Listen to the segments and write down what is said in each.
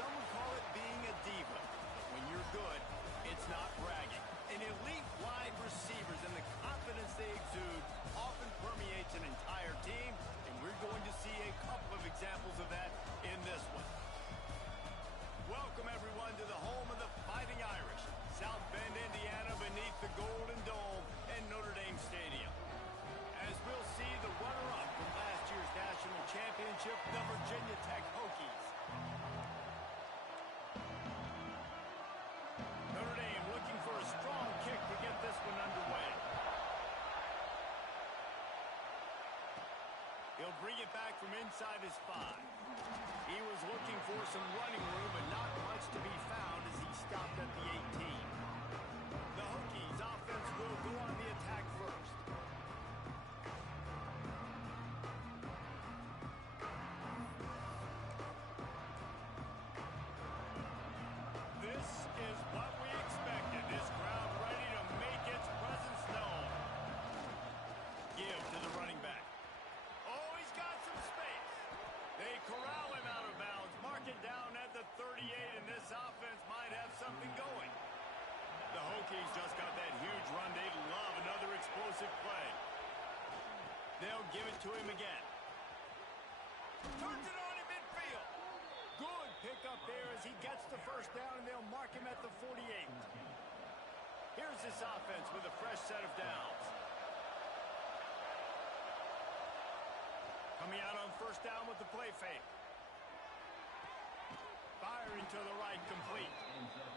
Some would call it being a diva. But when you're good, it's not bragging. And elite wide receivers and the confidence they exude often permeates an entire team, and we're going to see a couple of examples of that in this one. Welcome, everyone, to the home of the Fighting Irish, South Bend, Indiana, beneath the Golden Dome and Notre Dame Stadium. As we'll see the runner-up from last year's national championship, the Virginia Tech Hokies. Notre Dame looking for a strong kick to get this one underway. He'll bring it back from inside his 5. He was looking for some running room, but not much to be found as he stopped at the 18. The Hokies offense will go on the attack first. This is what we expected. This crowd ready to make its presence known. Give to the running back. Oh, he's got some space. They corral him out of bounds. Mark it down at the 38, and this offense might have something going. The Hokies just got that huge run. They love another explosive play. They'll give it to him again. Turns it on in midfield. Good pickup there as he gets the first down, and they'll mark him at the 48. Here's this offense with a fresh set of downs. Coming out on first down with the play fake. Firing to the right, complete.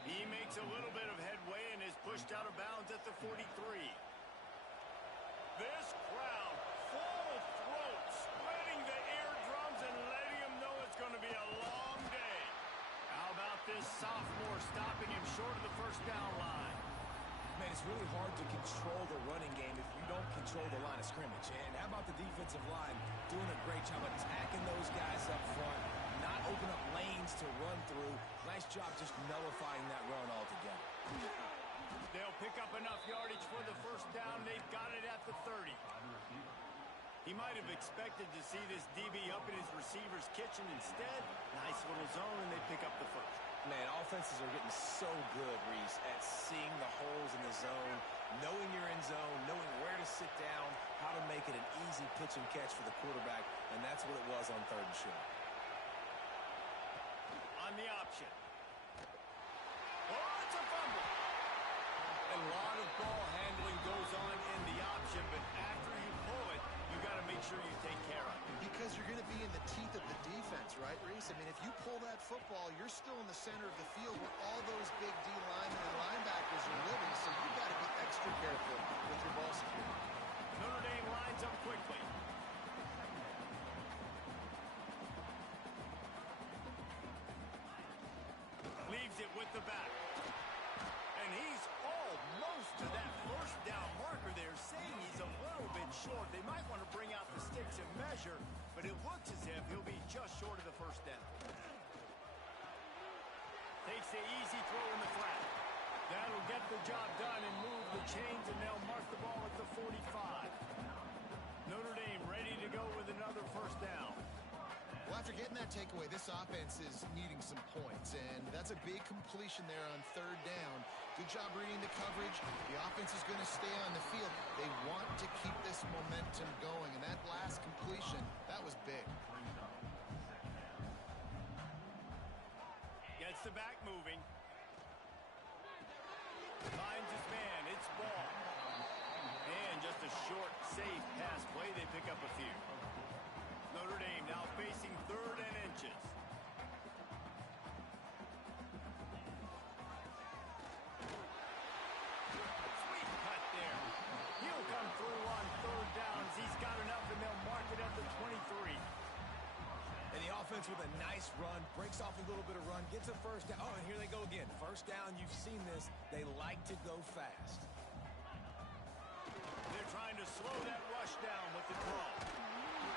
He makes a little bit of headway and is pushed out of bounds at the 43. This crowd, full throat, spreading the eardrums and letting him know it's going to be a long day. How about this sophomore stopping him short of the first down line? Man, it's really hard to control the running game if you don't control the line of scrimmage. And how about the defensive line doing a great job attacking those guys up front, not open up lanes to run through. Nice job just nullifying that run altogether. They'll pick up enough yardage for the first down. They've got it at the 30. He might have expected to see this DB up in his receiver's kitchen. Instead, nice little zone, and they pick up the first. Man, offenses are getting so good, Reese, at seeing the holes in the zone, knowing you're in zone, knowing where to sit down, how to make it an easy pitch and catch for the quarterback, and that's what it was on 3rd and short. On the option. Oh, it's a fumble. A lot of ball handling goes on in the option, but after you pull it, you got to make sure you take care of it. Because you're going to be in the teeth of the defense, right, Reese? I mean, if you pull that football, you're still in the center of the field where all those big D linemen and linebackers are living, so you've got to be extra careful with your ball security. Notre Dame lines up quickly. Leaves it with the back. And he's almost to that first down marker there, saying he's a little bit short. They might want to bring out the sticks and measure, but it looks as if he'll be just short of the first down. Takes the easy throw in the flat. That'll get the job done and move the chains, and they'll mark the ball at the 45. Notre Dame ready to go with another first down. Well, after getting that takeaway, this offense is needing some points, and that's a big completion there on 3rd down. Good job reading the coverage. The offense is going to stay on the field. They want to keep this momentum going, and that last completion, that was big. Gets the back moving. Finds his man. It's ball. And just a short, safe pass play. They pick up a few. Notre Dame now facing 3rd and inches. Sweet cut there. He'll come through on 3rd downs. He's got enough, and they'll mark it at the 23. And the offense with a nice run, breaks off a little bit of run, gets a first down. Oh, and here they go again. First down, you've seen this. They like to go fast. They're trying to slow that rush down with the draw.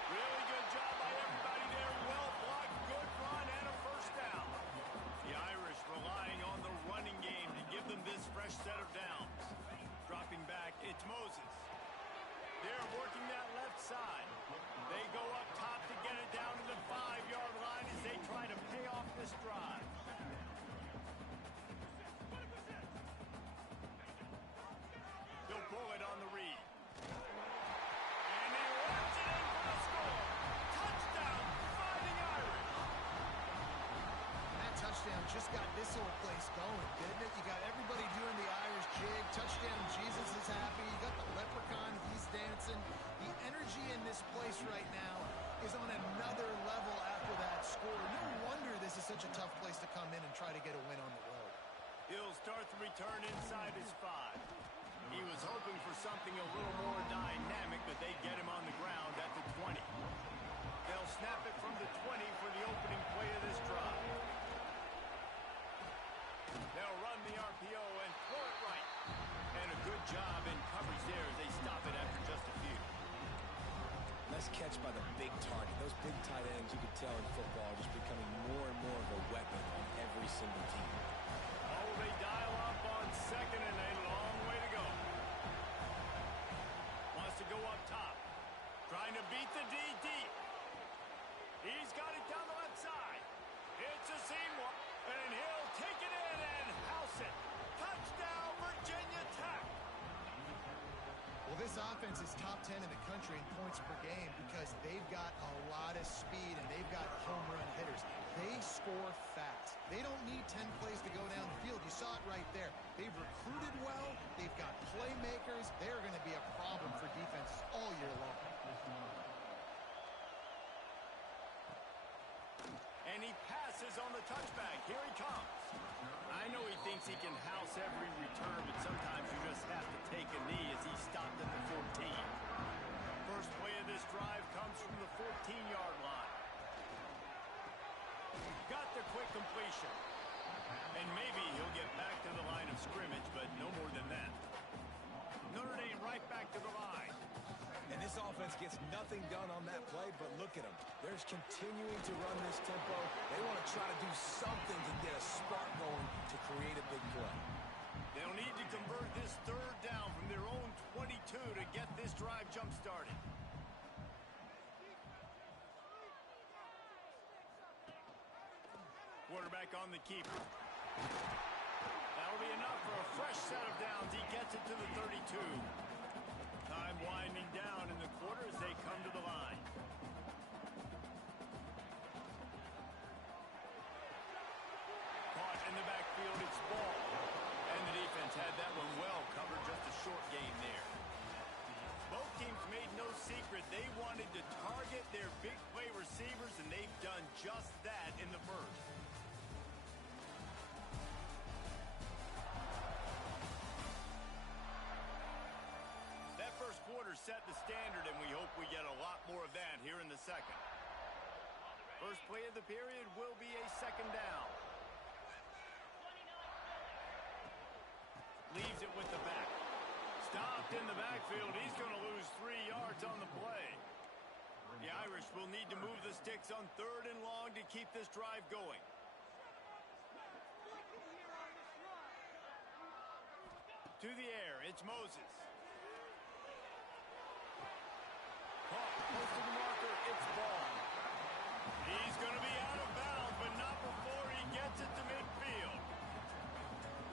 Really good job by everybody there. Well blocked, good run, and a first down. The Irish relying on the running game to give them this fresh set of downs. Dropping back, it's Moses. They're working that left side. They go up top to get it down to the 5-yard line as they try to pay off this drive. just got this whole place going, didn't it? You got everybody doing the Irish jig. Touchdown Jesus is happy. You got the leprechaun, he's dancing. The energy in this place right now is on another level after that score. No wonder this is such a tough place to come in and try to get a win on the road. He'll start the return inside his 5. He was hoping for something a little more dynamic, but they get him on the ground at the 20. They'll snap it from the 20 for the opening play of this drive. They'll run the RPO and throw it right. And a good job in coverage there as they stop it after just a few. Nice catch by the big target. Those big tight ends, you could tell in football, are just becoming more and more of a weapon on every single team. Oh, they dial up on second and a long way to go. Wants to go up top. Trying to beat the D deep. He's got it down the left side. It's a seam one. And he'll take it in and house it. Touchdown, Virginia Tech. Well, this offense is top 10 in the country in points per game because they've got a lot of speed and they've got home run hitters. They score fast. They don't need 10 plays to go down the field. You saw it right there. They've recruited well. They've got playmakers. They're going to be a problem for defenses all year long. And he passes on the touchback. Here he comes. I know he thinks he can house every return, but sometimes you just have to take a knee as he stopped at the 14. First play of this drive comes from the 14-yard line. Got the quick completion. And maybe he'll get back to the line of scrimmage, but no more than that. Notre Dame right back to the line. And this offense gets nothing done on that play, but look at them. They're just continuing to run this tempo. They want to try to do something to get a spark going to create a big play. They'll need to convert this third down from their own 22 to get this drive jump-started. Quarterback on the keeper. That'll be enough for a fresh set of downs. He gets it to the 32. Time winding down in the quarter as they come to the line. Caught in the backfield, it's ball. And the defense had that one well covered, just a short gain there. Both teams made no secret they wanted to target their big play receivers, and they've done just that in the first. Quarter set the standard, and we hope we get a lot more of that here in the second. First play of the period will be a second down. Leaves it with the back. Stopped in the backfield. He's going to lose 3 yards on the play. The Irish will need to move the sticks on third and long to keep this drive going. To the air, it's Moses. Close to the marker, it's ball. He's going to be out of bounds, but not before he gets it to midfield.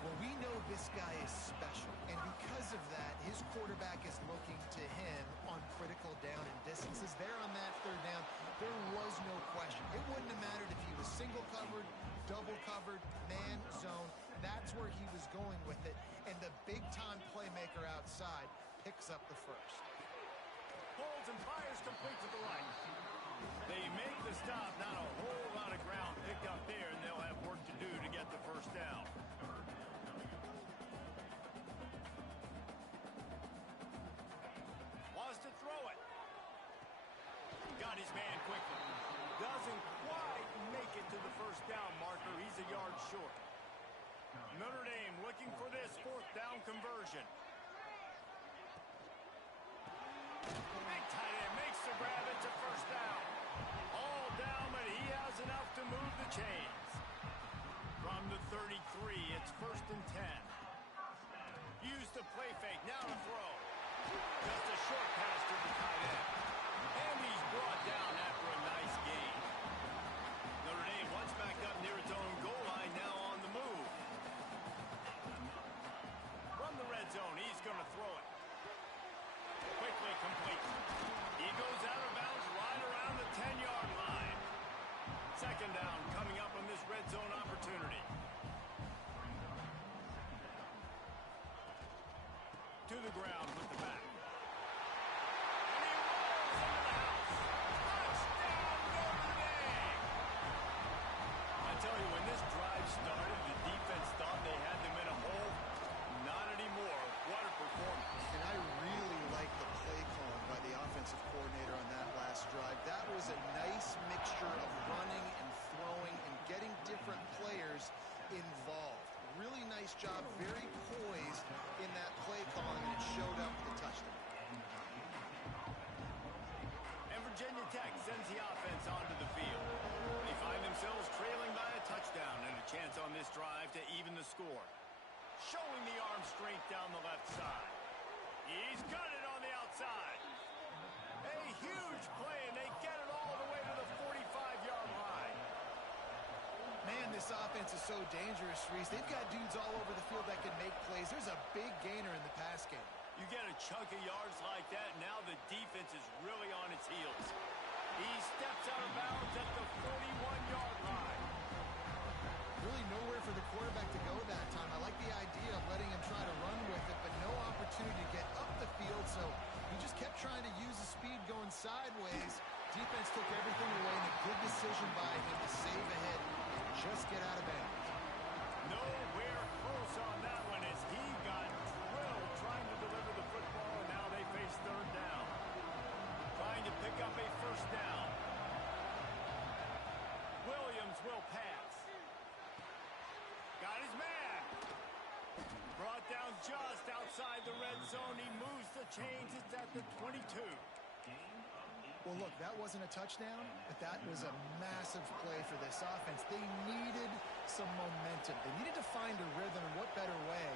Well, we know this guy is special, and because of that, his quarterback is looking to him on critical down and distances. There on that third down, there was no question. It wouldn't have mattered if he was single covered, double covered, man zone. That's where he was going with it, and the big-time playmaker outside picks up the first. Holds and fires complete to the right. They make the stop. Not a whole lot of ground picked up there, and they'll have work to do to get the first down. Wants to throw it. Got his man quickly. Doesn't quite make it to the first down marker. He's a yard short. Notre Dame looking for this fourth down conversion. Big tight end makes the grab. It's a first down. All down, but he has enough to move the chains. From the 33, it's first and 10. Use the play fake. Now to throw. Just a short pass to the tight end. And he's brought down after a nice gain. Notre Dame once back up near its own goal line, now on the move. From the red zone, he's going to throw it. Quickly complete. He goes out of bounds right around the 10-yard line. Second down coming up on this red zone opportunity. opportunity. To the ground with the back. And he rolls into the house. Touchdown, Notre Dame! I tell you, when this drive started, the defense thought they had them in a hole. Not anymore. What a performance. And I really like the play calling by the offensive coordinator on that last drive. That was a nice mixture of running and throwing and getting different players involved. Really nice job, very poised in that play calling, and it showed up with the touchdown. And Virginia Tech sends the offense onto the field. They find themselves trailing by a touchdown and a chance on this drive to even the score. Showing the arm strength down the left side. He's got it on the outside. A huge play, and they get it all the way to the 45-yard line. Man, this offense is so dangerous, Reese. They've got dudes all over the field that can make plays. There's a big gainer in the pass game. You get a chunk of yards like that, now the defense is really on its heels. He steps out of bounds at the 41-yard line. Really nowhere for the quarterback to go that time. I like the idea of letting him try to run with it, but no opportunity to get up the field, so he just kept trying to use the speed going sideways. Defense took everything away, and a good decision by him to save ahead and just get out of bounds. Nowhere close on that one as he got drilled trying to deliver the football, and now they face third down. Trying to pick up a first down. Williams will pass. Got his man. Brought down just outside the red zone. He moves the chains. It's at the 22. Well, look, that wasn't a touchdown, but that was a massive play for this offense. They needed some momentum. They needed to find a rhythm, and what better way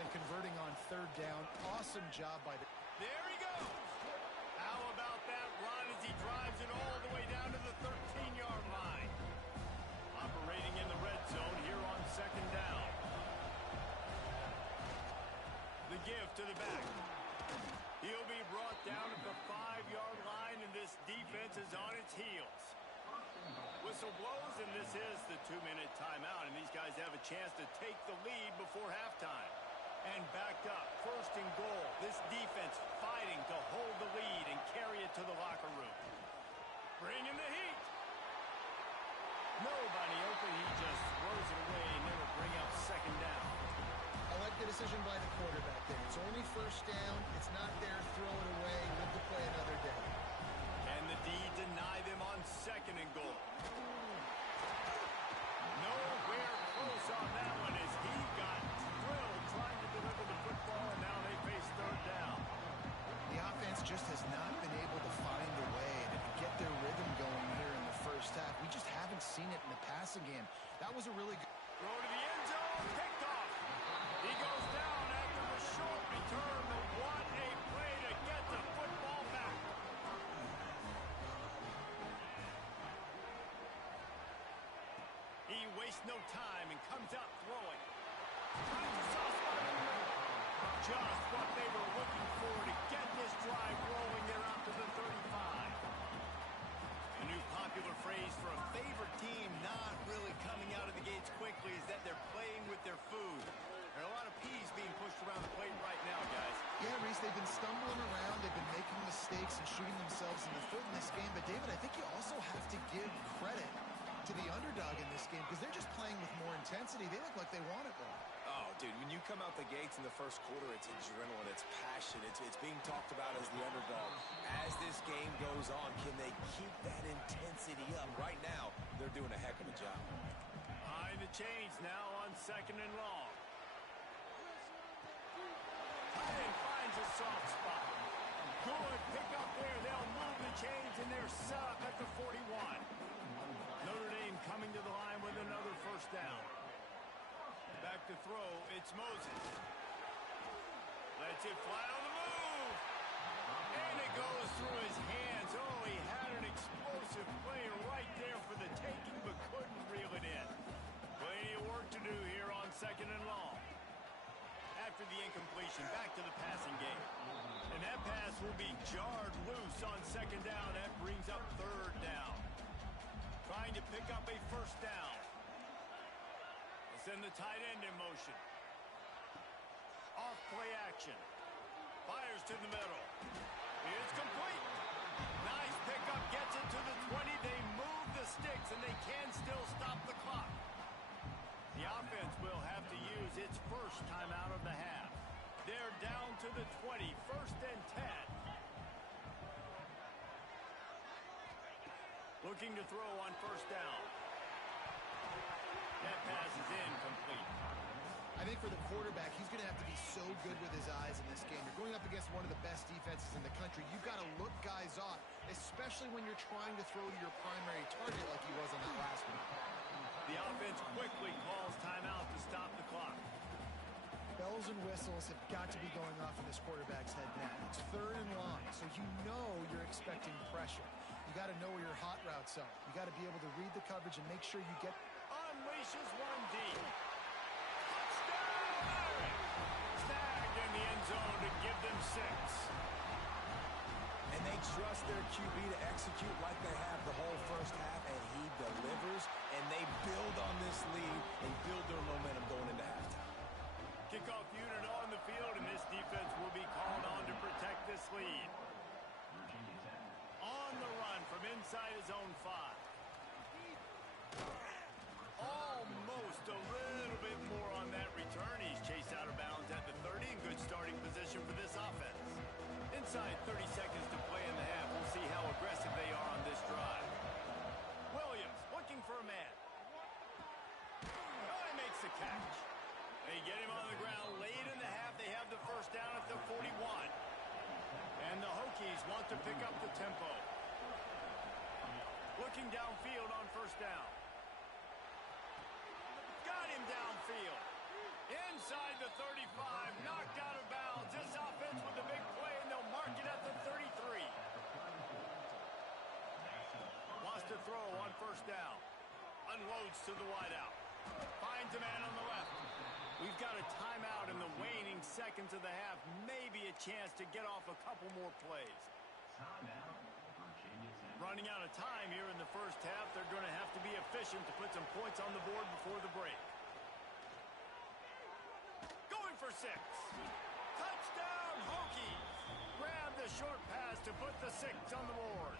than converting on third down. Awesome job by the... There he goes. How about that run as he drives it all the way down to the 13-yard line? Operating in the red zone here on second down. The give to the back. He'll be brought down at the 5-yard line, and this defense is on its heels. Whistle blows, and this is the 2-minute timeout, and these guys have a chance to take the lead before halftime. And backed up, first and goal. This defense fighting to hold the lead and carry it to the locker room. Bring in the heat. Nobody open. He just throws it away and never bring up second down. I like the decision by the quarterback there. It's only first down. It's not there. Throw it away. Live to play another day. And the D deny them on second and goal. Nowhere close on that one as he got drilled trying to deliver the football, and now they face third down. The offense just has not been able to find a way to get their rhythm going here in the first half. We just haven't seen it in the passing game. That was a really good Throw to the end zone, picked off. He goes down after the short return, but what a play to get the football back. He wastes no time and comes out throwing. Finds a soft spot in the middle. Just what they were looking for to get this drive rolling. They're out to the 35. A new popular phrase for a favorite team not really coming out of the gates quickly is that they're playing with their food. There are a lot of peas being pushed around the plate right now, guys. Yeah, Reese, they've been stumbling around. They've been making mistakes and shooting themselves in the foot in this game. But, David, I think you also have to give credit to the underdog in this game because they're just playing with more intensity. They look like they want it more. Oh, dude, when you come out the gates in the first quarter, it's adrenaline, it's passion, it's being talked about as the underdog. As this game goes on, can they keep that intensity up? Right now, they're doing a heck of a job. Behind the chains now on second and long. Tight end finds a soft spot. Good pick up there. They'll move the chains, and they're set up at the 41. Notre Dame coming to the line with another first down. Back to throw, it's Moses. Lets it fly on the move. And it goes through his hands. Oh, he had an explosive play right there for the taking, but couldn't reel it in. Plenty of work to do here on second and long. After the incompletion, back to the passing game. And that pass will be jarred loose on second down. That brings up third down. Trying to pick up a first down. send the tight end in motion. Off play action. Fires to the middle. It's complete. Nice pickup. Gets it to the 20. They move the sticks, and they can still stop the clock. The offense will have to use its first timeout of the half. They're down to the 20. First and 10. Looking to throw on first down. That pass is incomplete. I think for the quarterback, he's going to have to be so good with his eyes in this game. You're going up against one of the best defenses in the country. You've got to look guys off, especially when you're trying to throw to your primary target like he was on that last one. The offense quickly calls timeout to stop the clock. Bells and whistles have got to be going off in this quarterback's head now. It's third and long, so you know you're expecting pressure. You got to know where your hot routes are. You got to be able to read the coverage and make sure you get... Unleashes one deep. Touchdown! Snagged in the end zone to give them 6. And they trust their QB to execute like they have the whole first half, and he delivers, and they build on this lead and build their momentum going into halftime. Kickoff unit on the field, and this defense will be called on to protect this lead. On the run from inside his own 5. Almost a little bit more on that return. He's chased out of bounds at the 30 in good starting position for this offense. Inside 30 seconds to play in the half. We'll see how aggressive they are on this drive. Williams looking for a man. Oh, he makes the catch. They get him on the ground late in the half. They have the first down at the 41. And the Hokies want to pick up the tempo. Looking downfield on first down. Got him downfield. Inside the 35. Knocked out of bounds. This offense with the big play, and they'll mark it at the 33. Wants to throw on first down. Unloads to the wideout. Finds a man on the left. We've got a timeout in the waning seconds of the half. Maybe a chance to get off a couple more plays. Running out of time here in the first half. They're going to have to be efficient to put some points on the board before the break. Going for 6. Touchdown, Hokies. Grab the short pass to put the 6 on the board.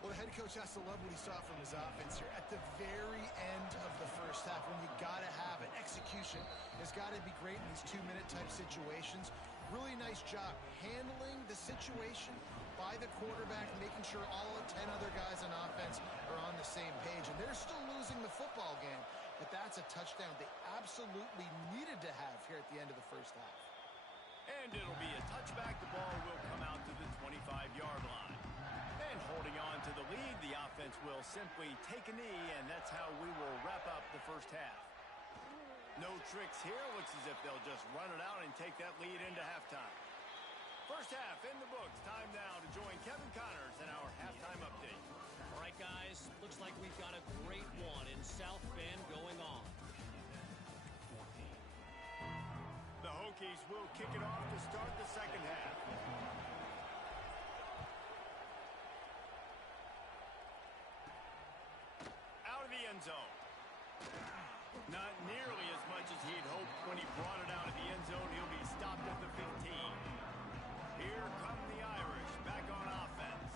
Well, the head coach has to love what he saw from his offense here at the very end of the first half when you got to have it. Execution has got to be great in these 2-minute type situations. Really nice job handling the situation by the quarterback, making sure all 10 other guys on offense are on the same page. And they're still losing the football game, but that's a touchdown they absolutely needed to have here at the end of the first half. And it'll be a touchback. The ball will come out to the 25-yard line. And holding on to the lead, the offense will simply take a knee, and that's how we will wrap up the first half. No tricks here. Looks as if they'll just run it out and take that lead into halftime. First half in the books. Time now to join Kevin Connors in our halftime update. All right, guys. Looks like we've got a great one in South Bend going on. The Hokies will kick it off to start the second half. Out of the end zone. Not nearly as much as he'd hoped when he brought it out of the end zone. He'll be stopped at the 15. Here come the Irish back on offense.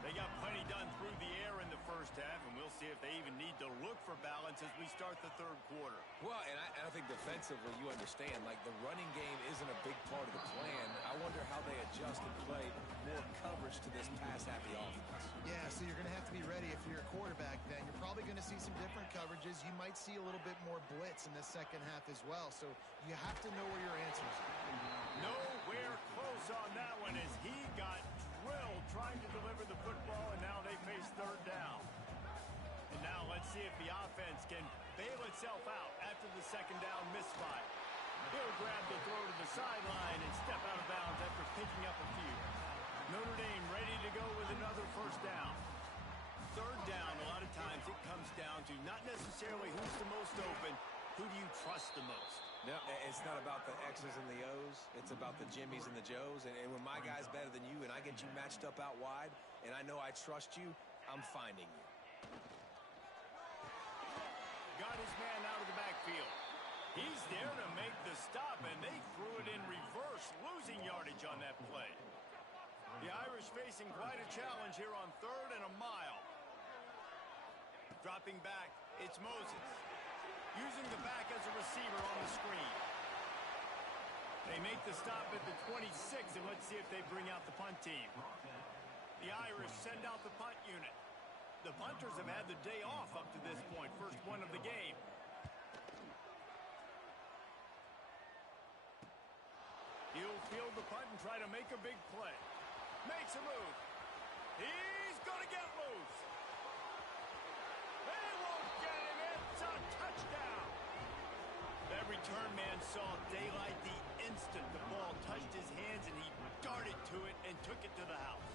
They got plenty done through the air in the first half, and we'll see if they even need to look for balance as we start the third quarter. Well, and I think defensively, you understand, like the running game isn't a big part of the plan. I wonder how they adjust and play more coverage to this pass-happy offense. Yeah, so you're going to have to be ready if you're a quarterback then. You're probably going to see some different coverages. You might see a little bit more blitz in the second half as well. So you have to know where your answers are. Nowhere close on that one as he got drilled trying to deliver the football, and now they face third down. And now let's see if the offense can bail itself out after the second down misfire. He'll grab the throw to the sideline and step out of bounds after picking up a few. Notre Dame ready to go with another first down. Third down, a lot of times it comes down to not necessarily who's the most open, who do you trust the most? No, it's not about the X's and the O's. It's about the Jimmies and the Joes. And when my guy's better than you and I get you matched up out wide and I know I trust you, I'm finding you. got his man out of the backfield. He's there to make the stop, and they threw it in reverse, losing yardage on that play. The Irish facing quite a challenge here on 3rd and a mile. Dropping back, it's Moses. Using the back as a receiver on the screen. They make the stop at the 26, and let's see if they bring out the punt team. The Irish send out the punt unit. The punters have had the day off up to this point, first one of the game. He'll field the punt and try to make a big play. Makes a move. He's going to get loose. They won't get him. It's a touchdown. That return man saw daylight the instant the ball touched his hands, and he darted to it and took it to the house.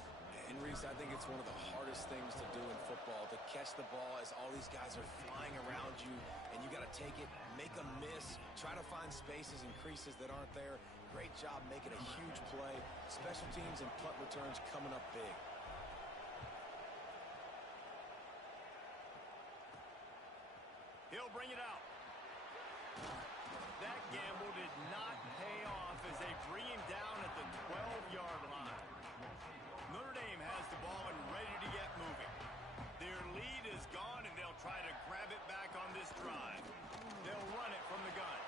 And Reese, I think it's one of the hardest things to do in football, to catch the ball as all these guys are flying around you, and you got to take it, make a miss, try to find spaces and creases that aren't there. Great job making a huge play. Special teams and punt returns coming up big. He'll bring it out. That gamble did not pay off as they bring him down at the 12-yard line. Notre Dame has the ball and ready to get moving. Their lead is gone, and they'll try to grab it back on this drive. They'll run it from the gun.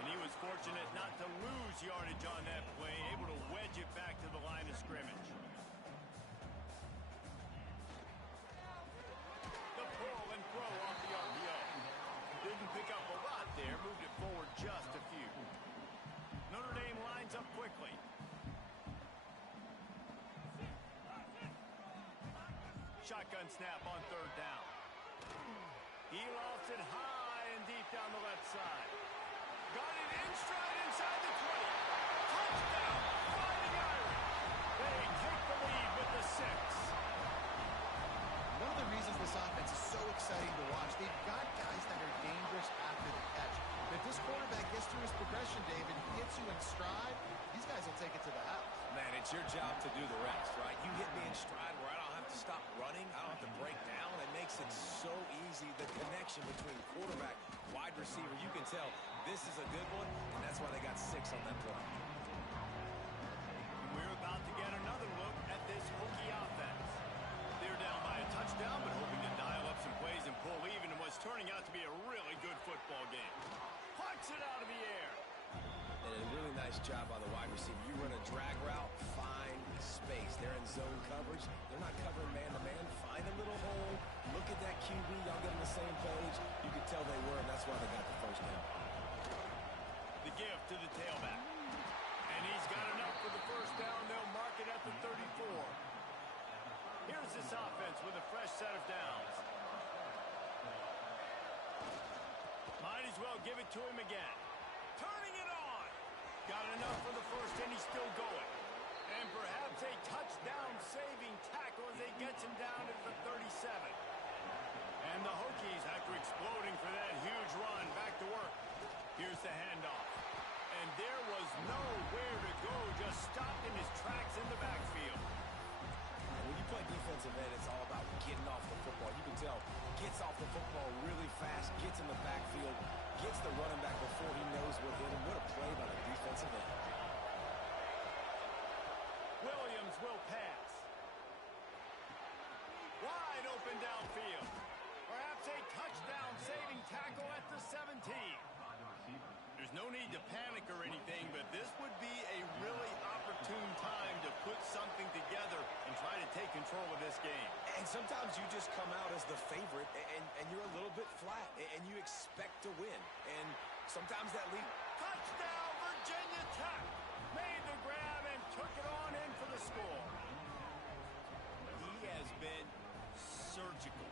And he was fortunate not to lose yardage on that play, able to wedge it back to the line of scrimmage. The pull and throw off the RPO. Didn't pick up a lot there, moved it forward just a few. Notre Dame lines up quickly. Shotgun snap on 3rd down. He lofts it high and deep down the left side. Got it in stride inside the 20. Touchdown, Fighting Irish. They take the lead with the 6. One of the reasons this offense is so exciting to watch, they've got guys that are dangerous after the catch. But if this quarterback gets through his progression, David, hits you in stride, these guys will take it to the house. Man, it's your job to do the rest, right? You hit me in stride where I don't have to stop running. I don't have to break down. It makes it so easy, the connection between quarterback, wide receiver. You can tell this is a good one, and that's why they got 6 on that play. We're about to get another look at this Hokie offense. They're down by a touchdown, but hoping to dial up some plays and pull even in what's turning out to be a really good football game. Punts it out of the air. And a really nice job by the wide receiver. You run a drag route, find space. They're in zone coverage. They're not covering man-to-man. Find a little hole. Look at that QB. Y'all get on the same page. You can tell they were, and that's why they got the first down. The gift to the tailback. And he's got enough for the first down. They'll mark it at the 34. Here's this offense with a fresh set of downs. Might as well give it to him again. Turning it on. Got enough for the first, and he's still going. And perhaps a touchdown-saving tackle as they gets him down at the 37. And the Hokies, after exploding for that huge run, back to work. Here's the handoff. And there was nowhere to go, just stopped in his tracks in the backfield. When you play defensive end, it's all about getting off the football. You can tell, gets off the football really fast, gets in the backfield, gets the running back before he knows what hit him. What a play by the defensive end. Williams will pass. Wide open downfield. Perhaps a touchdown-saving tackle at the 17. There's no need to panic or anything, but this would be a really opportune time to put something together and try to take control of this game. And sometimes you just come out as the favorite, and you're a little bit flat, and you expect to win. And sometimes that lead. Touchdown, Virginia Tech! Made the grab and took it on in for the score. He has been surgical.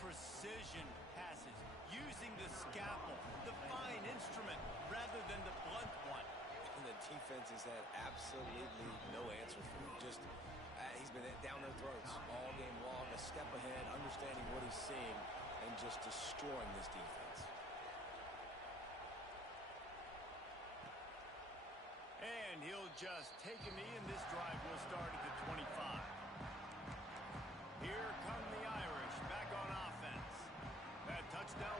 Precision passes, using the scalpel, the fine instrument, rather than the blunt one. And the defense has had absolutely no answer for him. Just, he's been down their throats all game long, a step ahead, understanding what he's seeing, and just destroying this defense. And he'll just take a knee, and this drive will start at the 25. Here come the Irish back on offense. That touchdown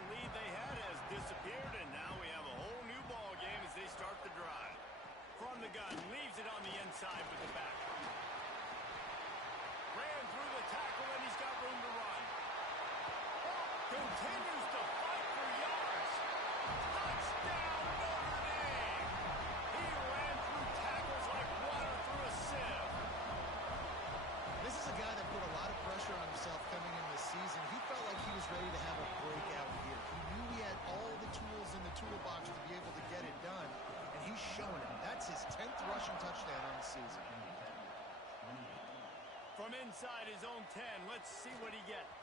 From inside his own 10, let's see what he gets.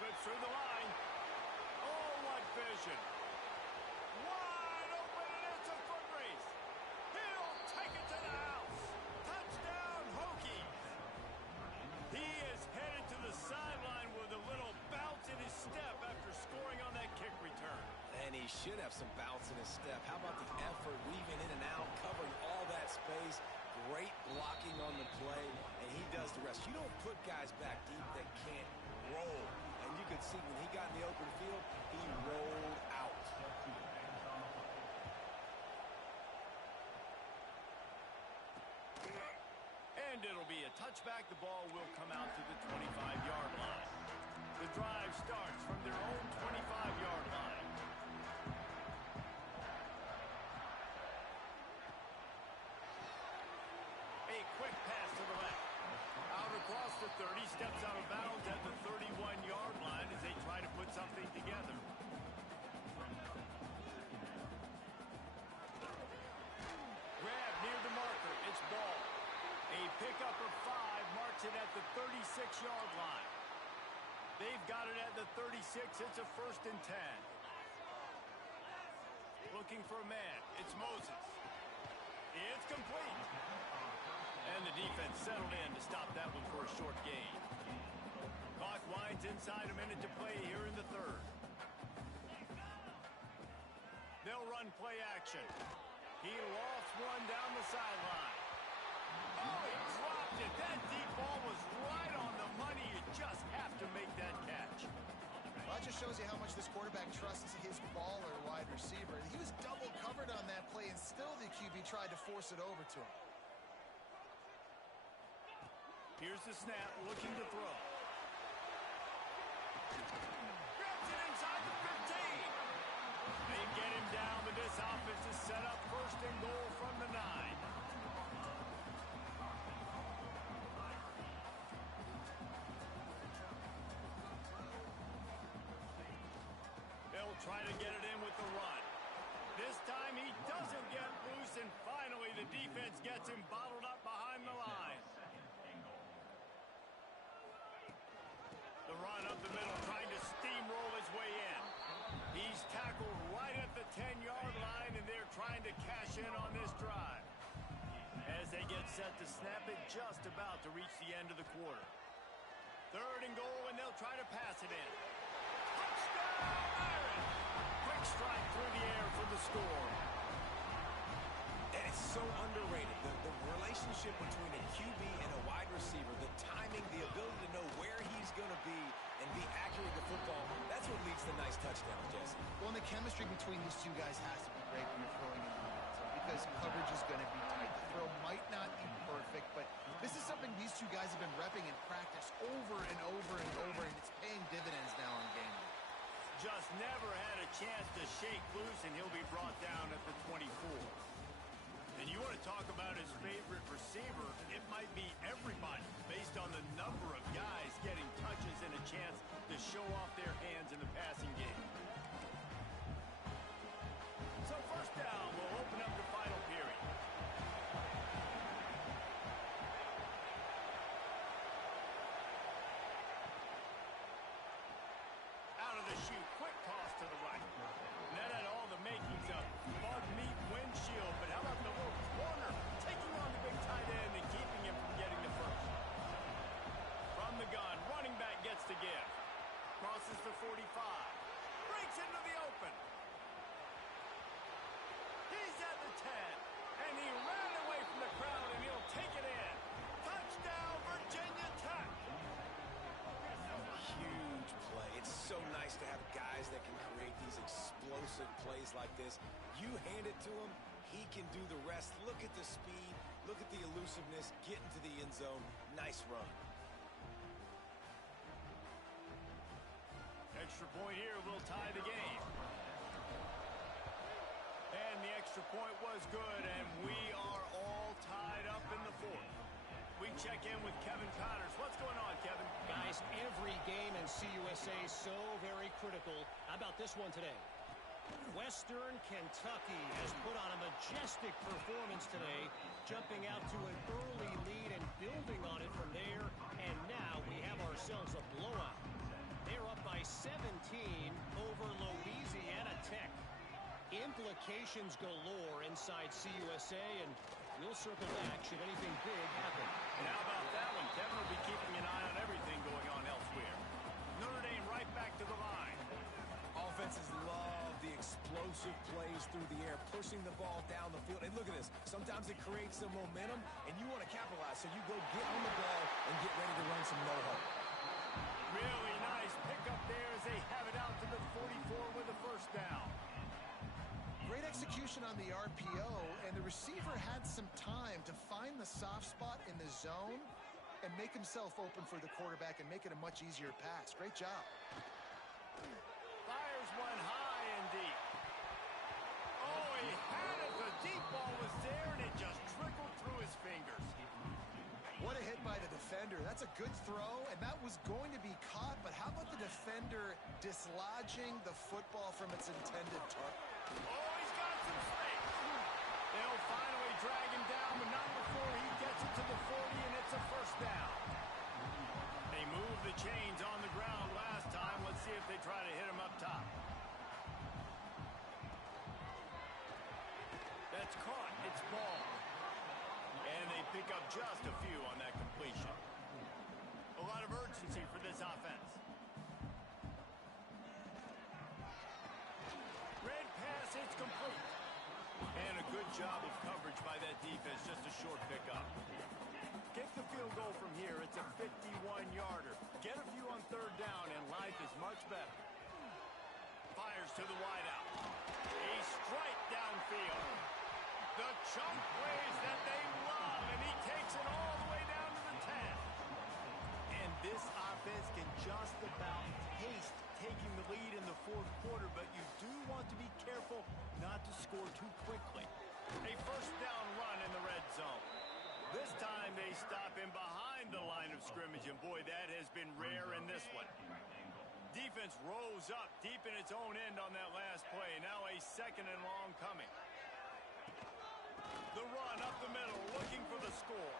Slips through the line. Oh, what vision. Wide open, and it's a foot race. He'll take it to the house. Touchdown, Hokies. He is headed to the sideline with a little bounce in his step after scoring on that kick return. And he should have some bounce in his step. How about the effort, weaving in and out, covering all that space. Great blocking on the play, and he does the rest. You don't put guys back deep that can't roll. And you could see when he got in the open field, he rolled out. And it'll be a touchback. The ball will come out to the 25-yard line. The drive starts from their own 25-yard line. A quick pass to the left. Out across the 30, steps out of bounds at the 31-yard line as they try to put something together. Grab near the marker. It's ball. A pickup of 5 marks it at the 36-yard line. They've got it at the 36. It's a 1st and 10. Looking for a man. It's Moses. It's complete. And the defense settled in to stop that one for a short gain. Clock winds inside a minute to play here in the 3rd. They'll run play action. He lofts one down the sideline. Oh, he dropped it. That deep ball was right on the money. You just have to make that catch. Well, that just shows you how much this quarterback trusts his baller wide receiver. He was double covered on that play, and still the QB tried to force it over to him. Here's the snap, looking to throw. Grabs it inside the 15. They get him down, but this offense is set up 1st and goal from the 9. They'll try to get it in with the run. This time he doesn't get loose, and finally the defense gets him bottled up behind the line. The run up the middle, trying to steamroll his way in. He's tackled right at the 10-yard line, and they're trying to cash in on this drive. As they get set to snap it, just about to reach the end of the quarter. 3rd and goal, and they'll try to pass it in. Touchdown, Aaron! Quick strike through the air for the score. And it's so underrated. The relationship between a QB and a wide receiver, the timing, the ability to know where he's going to be and be accurate with the football, that's what leads to nice touchdowns, Jesse. Well, and the chemistry between these two guys has to be great when you're throwing into the end zone because coverage is going to be tight. The throw might not be perfect, but this is something these two guys have been repping in practice over and over and over, and it's paying dividends now in game day. Just never had a chance to shake loose, and he'll be brought down at the 24. And you want to talk about his favorite receiver, it might be everybody based on the number of guys getting touches and a chance to show off their hands in the passing game. So 1st down will open up the final period. Out of the chute, quick toss to the right. That had all the makings of bug meat windshield, but how about the little corner taking on the big tight end and keeping him from getting the 1st. From the gun, running back gets the gift. Crosses the 45. Breaks into the open. He's at the 10. And he ran away from the crowd, and he'll take it in. Touchdown, Virginia Tech. Huge play. It's so nice to have guys that can create these explosive plays like this. You hand it to him, he can do the rest. Look at the speed. Look at the elusiveness. Get into the end zone. Nice run. Extra point here will tie the game. And the extra point was good, and we are all tied up in the 4th. We check in with Kevin Connors. What's going on, Kevin? Guys, every game in CUSA is so very critical. How about this one today? Western Kentucky has put on a majestic performance today, jumping out to an early lead and building on it from there. And now we have ourselves a blowout. They're up by 17 over Louisiana Tech. Implications galore inside CUSA, and we'll circle back should anything big happen. And how about that one? Devin will be keeping an eye on everything going on elsewhere. Notre Dame right back to the line. Offenses love the explosive plays through the air, pushing the ball down the field. And look at this. Sometimes it creates some momentum, and you want to capitalize. So you go get on the ball and get ready to run some no-huddle. Really nice pickup there as they have it out to the 44 with a first down. Great execution on the RPO, and the receiver had some time to find the soft spot in the zone and make himself open for the quarterback and make it a much easier pass. Great job. Fires one high and deep. Oh, he had it. The deep ball was there, and it just trickled through his fingers. What a hit by the defender. That's a good throw, and that was going to be caught, but how about the defender dislodging the football from its intended target? Oh, he's got some space. They'll finally drag him down, but not before he gets it to the 40, and it's a first down. They moved the chains on the ground last time. Let's see if they try to hit him up top. That's caught. It's ball. And they pick up just a few on that completion. A lot of urgency for this offense. Red pass, it's complete. And a good job of coverage by that defense, just a short pickup. Kick the field goal from here. It's a 51-yarder. Get a few on third down, and life is much better. Fires to the wideout. A strike downfield. The chunk plays that they love, and he takes it all the way down to the 10. And this offense can just about taste taking the lead in the fourth quarter, but you do want to be careful not to score too quickly. A first down run in the red zone. This time they stop him behind the line of scrimmage, and boy, that has been rare in this one. Defense rose up deep in its own end on that last play. Now a second and long coming. The run up the middle, looking for the score.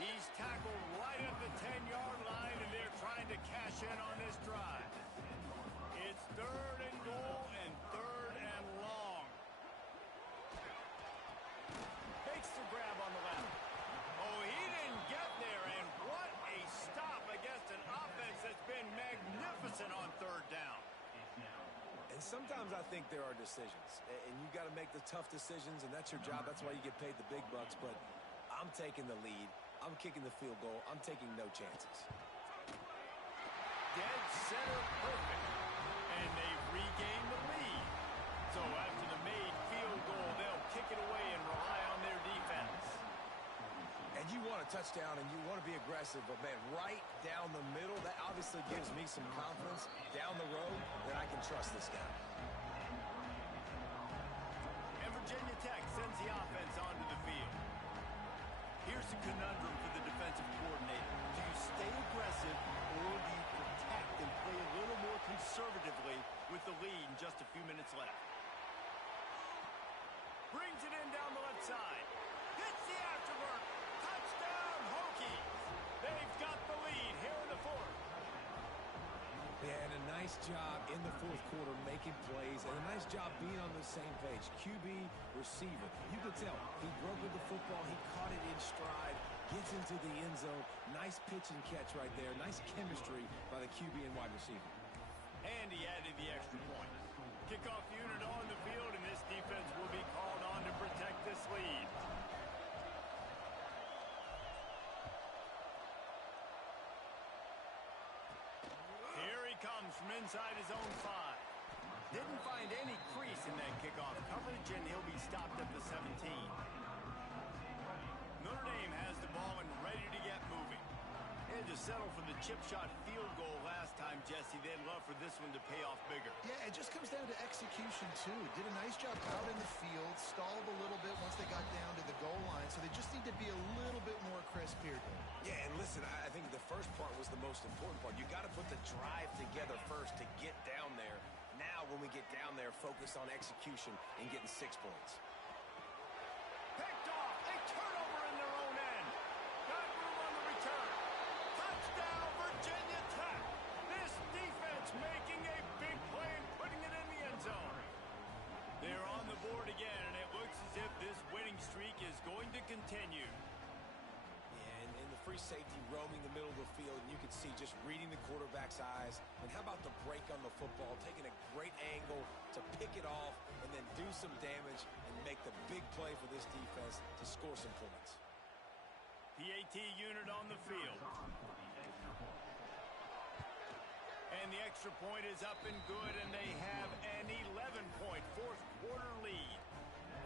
He's tackled right at the 10-yard line, and they're trying to cash in on this drive. It's third and goal and third and long. Makes the grab on the left. Oh, he didn't get there, and what a stop against an offense that's been magnificent on third down. And sometimes I think there are decisions, and you got to make the tough decisions, and that's your job. That's why you get paid the big bucks, but I'm taking the lead. I'm kicking the field goal. I'm taking no chances. Dead center perfect, and they've regained the lead. So after the made field goal, they'll kick it away and rely on their defense. And you want a touchdown, and you want to be aggressive, but, man, right down the middle, that obviously gives me some confidence down the road that I can trust this guy. And Virginia Tech sends the offense onto the field. Here's the conundrum for the defensive coordinator. Do you stay aggressive, or do you protect and play a little more conservatively with the lead and just a few minutes left? Brings it in down the left side. Hits the afterburner. Touchdown, Hokies. They've got the lead here in the fourth. Yeah, and a nice job in the fourth quarter making plays, and a nice job being on the same page. QB, receiver. You could tell he broke with the football. He caught it in stride, gets into the end zone. Nice pitch and catch right there. Nice chemistry by the QB and wide receiver. And he added the extra point. Kickoff unit on the field, and this defense will be called on to protect this lead. Here he comes from inside his own 5. Didn't find any crease in that kickoff coverage, and he'll be stopped at the 17. Notre Dame has the ball and ready to get moving. They had to settle for the chip shot field goal last time, Jesse. They'd love for this one to pay off bigger. Yeah, it just comes down to execution, too. Did a nice job out in the field, stalled a little bit once they got down to the goal line, so they just need to be a little bit more crisp here. Yeah, and listen, I think the first part was the most important part. You got to put the drive together first to get down there. Now when we get down there, focus on execution and getting 6 points. Picked off. A turnover in their own end. Got room on the return. Touchdown, Virginia Tech. This defense making a big play and putting it in the end zone. They're on the board again, and it looks as if this winning streak is going to continue. And the free safety roaming the middle of the field, and you can see just reading the quarterback's eyes. And how about the break on the football, taking a great angle to pick it off and then do some damage and make the big play for this defense to score some points. PAT unit on the field. And the extra point is up and good, and they have an 11-point fourth-quarter lead.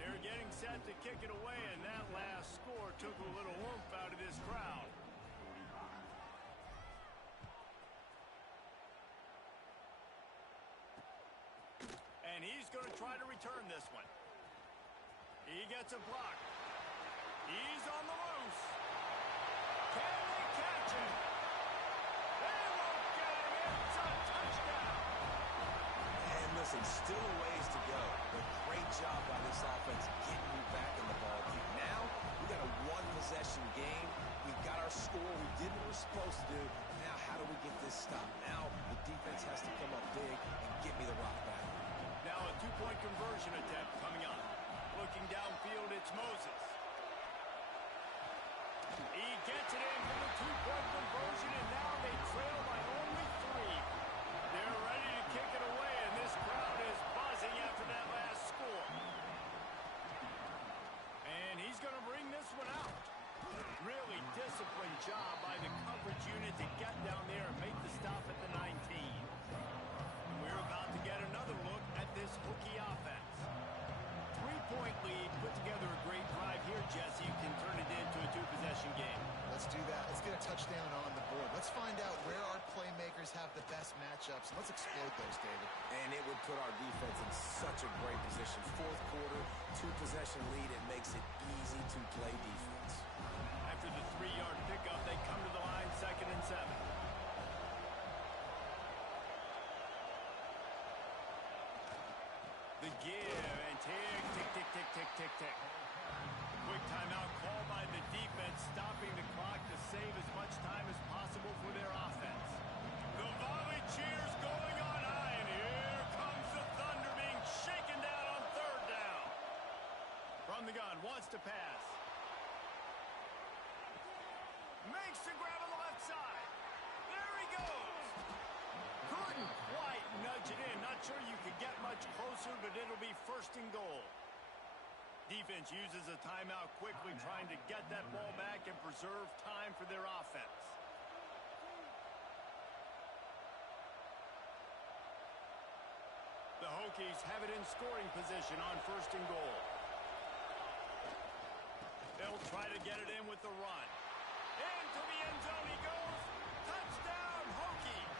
They're getting set to kick it away, and that last score took a little oomph out of this crowd. And he's going to try to return this one. He gets a block. He's on the loose. Can they catch him? They won't get him. It's a touchdown. And listen, still a ways to go. But great job by this offense getting you back in the ball game. Now, we got a one-possession game. We got our score. We did what we're supposed to do. Now, how do we get this stopped? Now, the defense has to come up big and get me the rock back. Now a two-point conversion attempt coming up. Looking downfield, it's Moses. He gets it in for the two-point conversion, and now they trail by only 3. They're ready to kick it away, and this crowd is buzzing after that last score. And he's going to bring this one out. Really disciplined job by the coverage unit to get down there and make the stop at the 19. And we're about to get another look at this Hokie offense. 3-point lead, put together a great drive here, Jesse. You can turn it into a two-possession game. Let's do that. Let's get a touchdown on the board. Let's find out where our playmakers have the best matchups, and let's exploit those, David. And it would put our defense in such a great position. Fourth quarter, two-possession lead. It makes it easy to play defense. After the 3-yard pickup, they come to the line, 2nd and 7. The give and tick, tick, tick, tick, tick, tick, tick. Quick timeout call by the defense, stopping the clock to save as much time as possible for their offense. The volley cheers going on high, and here comes the Thunder being shaken down on 3rd down. From the gun, wants to pass. Makes the grab on the left side. There he goes. Couldn't quite nudge it in. Not sure you could get much closer, but it'll be 1st and goal. Defense uses a timeout quickly, trying to get that ball back and preserve time for their offense. The Hokies have it in scoring position on 1st and goal. They'll try to get it in with the run. Into the end zone he goes. Touchdown, Hokies.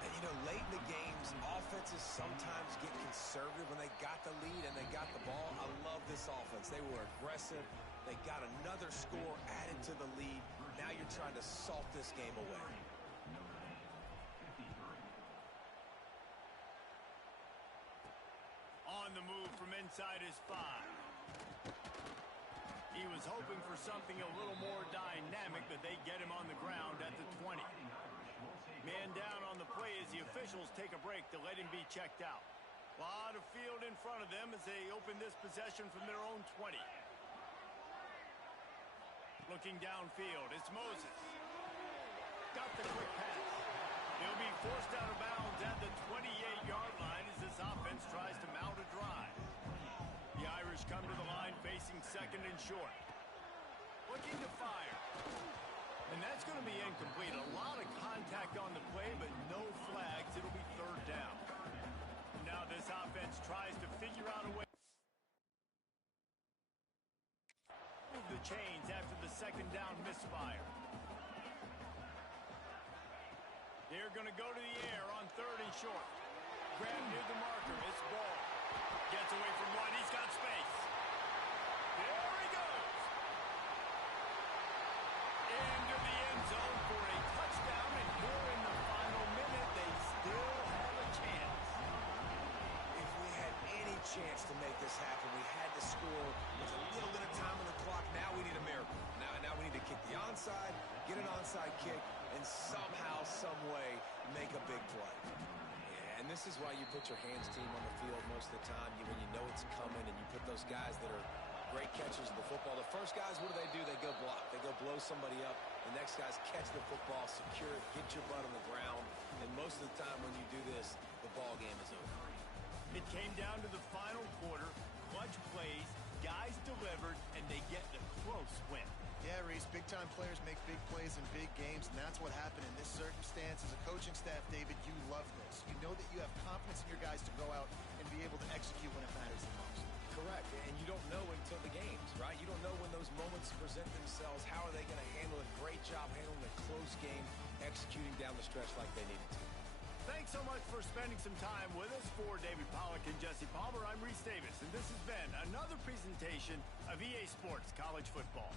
And, you know, late in the games, offenses sometimes get conservative when they got the lead and they got the ball. I love this offense. They were aggressive. They got another score added to the lead. Now you're trying to salt this game away. On the move from inside his 5. He was hoping for something a little more dynamic, but they get him on the ground at the 20. Man down on the play as the officials take a break to let him be checked out. A lot of field in front of them as they open this possession from their own 20. Looking downfield, it's Moses. Got the quick pass. He'll be forced out of bounds at the 28-yard line as this offense tries to mount a drive. The Irish come to the line facing 2nd and short. Looking to fire. And that's going to be incomplete. A lot of contact on the play, but no flags. It'll be 3rd down. Now this offense tries to figure out a way. Move the chains after the 2nd down misfire. They're going to go to the air on 3rd and short. Grab near the marker. It's Ball. Gets away from one. He's got space. There he goes. Into the end zone for a touchdown. And here in the final minute, they still have a chance. chance to make this happen. We had to score with a little bit of time on the clock. Now we need a miracle. Now we need to kick the onside, get an onside kick, and somehow, some way, make a big play. Yeah, and this is why you put your hands team on the field most of the time. When you know it's coming, and you put those guys that are great catchers of the football. The first guys, what do? They go block. They go blow somebody up. The next guys catch the football, secure it, get your butt on the ground. And most of the time when you do this, the ball game is over. It came down to the final quarter. Clutch plays, guys delivered, and they get the close win. Yeah, Reese, big-time players make big plays in big games, and that's what happened in this circumstance. As a coaching staff, David, you love this. You know that you have confidence in your guys to go out and be able to execute when it matters the most. Correct, and you don't know until the games, right? You don't know when those moments present themselves. How are they going to handle it? Great job handling a close game, executing down the stretch like they needed to. Thanks so much for spending some time with us. For David Pollack and Jesse Palmer, I'm Reese Davis, and this has been another presentation of EA Sports College Football.